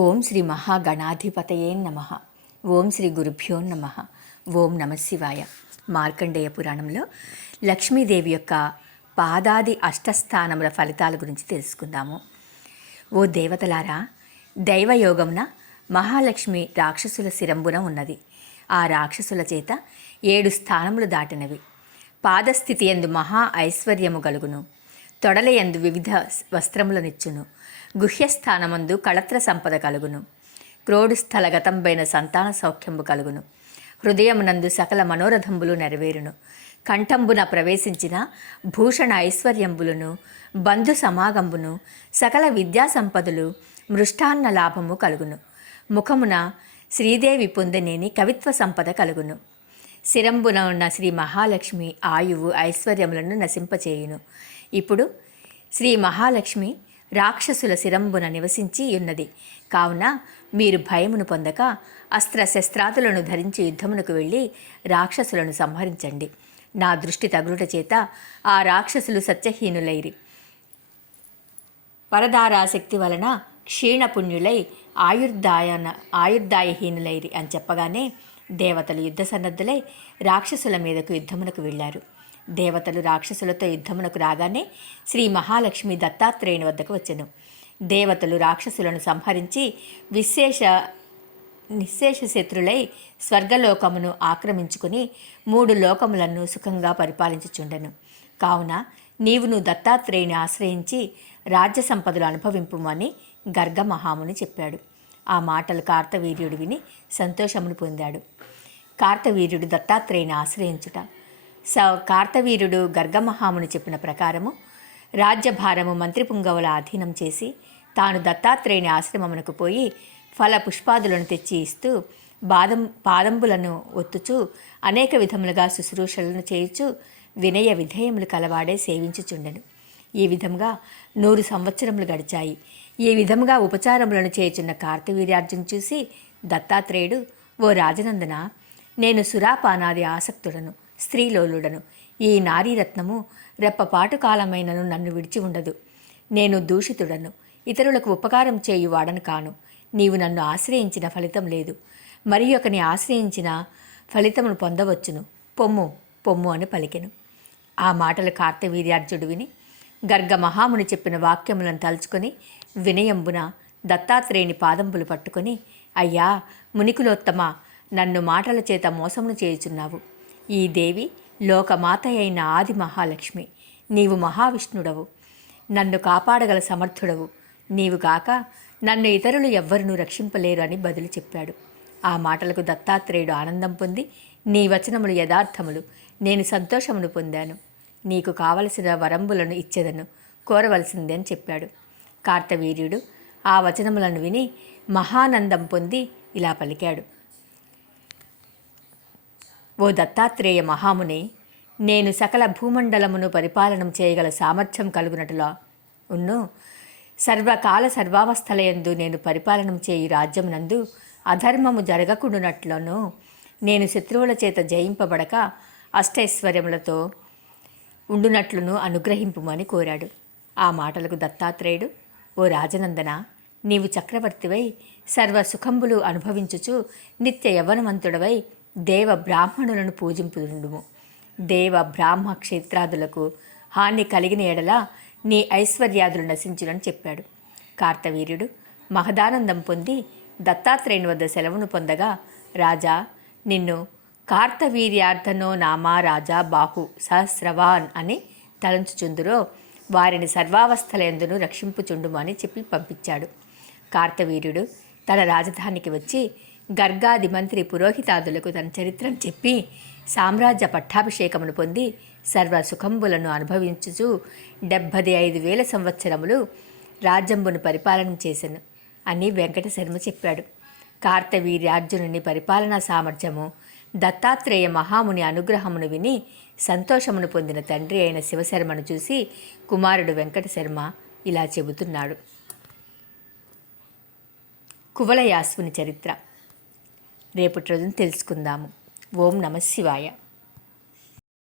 ఓం శ్రీ మహాగణాధిపతయే నమః. ఓం శ్రీ గురుభ్యో నమః. ఓం నమశివాయ. మార్కండేయ పురాణంలో లక్ష్మీదేవి యొక్క పాదాది అష్టస్థానముల ఫలితాల గురించి తెలుసుకుందాము. ఓ దేవతలారా, దైవయోగమున మహాలక్ష్మి రాక్షసుల శిరంబున ఉన్నది. ఆ రాక్షసుల చేత 7 స్థానములు దాటినవి. పాదస్థితి యందు మహా ఐశ్వర్యము కలుగును. తొడలయందు వివిధ వస్త్రములనిచ్చును. గుహ్యస్థానమందు కళత్ర సంపద కలుగును. క్రోడు స్థలగతంబైన సంతాన సౌఖ్యంబు కలుగును. హృదయమునందు సకల మనోరథంబులు నెరవేరును. కంఠంబున ప్రవేశించిన భూషణ ఐశ్వర్యంబులను, బంధు సమాగంబును, సకల విద్యా సంపదలు, మృష్టాన్న లాభము కలుగును. ముఖమున శ్రీదేవి పొందనేని కవిత్వ సంపద కలుగును. శిరంబున ఉన్న శ్రీ మహాలక్ష్మి ఆయువు ఐశ్వర్యములను నశింపచేయును. ఇప్పుడు శ్రీ మహాలక్ష్మి రాక్షసుల శిరంబున నివసించి ఉన్నది. కావున మీరు భయమును పొందక అస్త్రశస్త్రాదులను ధరించి యుద్ధమునకు వెళ్ళి రాక్షసులను సంహరించండి. నా దృష్టి తగులుట చేత ఆ రాక్షసులు సత్యహీనులైరి. పరదారాశక్తి వలన క్షీణపుణ్యులై ఆయుర్దాయహీనులైరి అని చెప్పగానే దేవతలు యుద్ధ సన్నద్ధులై రాక్షసుల మీదకు యుద్ధమునకు వెళ్ళారు. దేవతలు రాక్షసులతో యుద్ధమునకు రాగానే శ్రీ మహాలక్ష్మి దత్తాత్రేయుని వద్దకు వచ్చెను. దేవతలు రాక్షసులను సంహరించి నిశ్శేష శత్రులై స్వర్గలోకమును ఆక్రమించుకుని 3 లోకములను సుఖంగా పరిపాలించుచుండెను. కావున నీవును దత్తాత్రేయుని ఆశ్రయించి రాజ్య సంపదలు అనుభవింపుమని గర్గమహాముని చెప్పాడు. ఆ మాటలు కార్తవీర్యుడు విని సంతోషమును పొందాడు. కార్తవీర్యుడు దత్తాత్రేయుని ఆశ్రయించుట. కార్తవీర్యుడు గర్గమహాముని చెప్పిన ప్రకారము రాజ్యభారము మంత్రిపుంగవుల అధీనం చేసి తాను దత్తాత్రేయుని ఆశ్రమమునకు పోయి ఫల పుష్పాదులను తెచ్చి ఇస్తూ పాదంబులను ఒత్తుచూ అనేక విధములుగా శుశ్రూషలను చేయుచు వినయ విధేయములు కలవాడే సేవించుచుండెను. ఈ విధంగా 100 సంవత్సరములు గడిచాయి. ఈ విధముగా ఉపచారములను చేయుచున్న కార్తవీర్యార్జును చూసి దత్తాత్రేయుడు, ఓ రాజనందన, నేను సురాపానాది ఆసక్తుడను, స్త్రీలోలుడను. ఈ నారీరత్నము రెప్పపాటు కాలమైనను నన్ను విడిచి ఉండదు. నేను దూషితుడను, ఇతరులకు ఉపకారం చేయువాడను కాను. నీవు నన్ను ఆశ్రయించిన ఫలితం లేదు, మరి ఒకని ఆశ్రయించిన ఫలితమును పొందవచ్చును. పొమ్ము పొమ్ము అని పలికెను. ఆ మాటలు కార్తవీర్యార్జుడు విని గర్గమహాముని చెప్పిన వాక్యములను తలుచుకొని వినయంబున దత్తాత్రేయుని పాదంబులు పట్టుకొని, అయ్యా మునికులోత్తమ, నన్ను మాటల చేత మోసమును చేయుచున్నావు. ఈ దేవి లోకమాత అయిన ఆది మహాలక్ష్మి. నీవు మహావిష్ణుడవు, నన్ను కాపాడగల సమర్థుడవు. నీవు కాక నన్ను ఇతరులు ఎవ్వరునూ రక్షింపలేరు అని బదులు చెప్పాడు. ఆ మాటలకు దత్తాత్రేయుడు ఆనందం పొంది, నీ వచనములు యథార్థములు, నేను సంతోషమును పొందాను. నీకు కావలసిన వరంబులను ఇచ్చేదను, కోరవలసిందే అని చెప్పాడు. కార్తవీర్యుడు ఆ వచనములను విని మహానందం పొంది ఇలా పలికాడు. ఓ దత్తాత్రేయ మహాముని, నేను సకల భూమండలమును పరిపాలనం చేయగల సామర్థ్యం కలుగునట్టులా ఉన్ను. సర్వకాల సర్వావస్థలయందు నేను పరిపాలనం చేయు రాజ్యమునందు అధర్మము జరగకుండునట్లను, నేను శత్రువుల చేత జయింపబడక అష్టైశ్వర్యములతో ఉండునట్లును అనుగ్రహింపుమని కోరాడు. ఆ మాటలకు దత్తాత్రేయుడు, ఓ రాజనందన, నీవు చక్రవర్తివై సర్వసుఖంబులు అనుభవించుచు నిత్య యవ్వనవంతుడవై దేవ బ్రాహ్మణులను పూజింపుదుము. దేవ బ్రాహ్మ క్షేత్రాదులకు హాని కలిగిన ఎడల నీ ఐశ్వర్యాదులు నశించునని చెప్పాడు. కార్తవీర్యుడు మహదానందం పొంది దత్తాత్రేయుని వద్ద సెలవును పొందగా, రాజా, నిన్ను కార్తవీర్యార్థనో నామా రాజా బాహు సహస్రవాన్ అని తలంచుచుందురో వారిని సర్వావస్థలయందును రక్షింపుచుండుము అని చెప్పి పంపించాడు. కార్తవీర్యుడు తన రాజధానికి వచ్చి గర్గాది మంత్రి పురోహితాదులకు తన చరిత్రను చెప్పి సామ్రాజ్య పట్టాభిషేకమును పొంది సర్వ సుఖంబులను అనుభవించుచు 75,000 సంవత్సరములు రాజ్యంబును పరిపాలన చేసెను అని వెంకట శర్మ చెప్పాడు. కార్తవీర్యార్జునుని పరిపాలనా సామర్థ్యము, దత్తాత్రేయ మహాముని అనుగ్రహమును విని సంతోషమును పొందిన తండ్రి అయిన శివశర్మను చూసి కుమారుడు వెంకట శర్మ ఇలా చెబుతున్నాడు. కువలయాశ్వుని చరిత్ర రేపటి రోజున తెలుసుకుందాము. ఓం నమః శివాయ.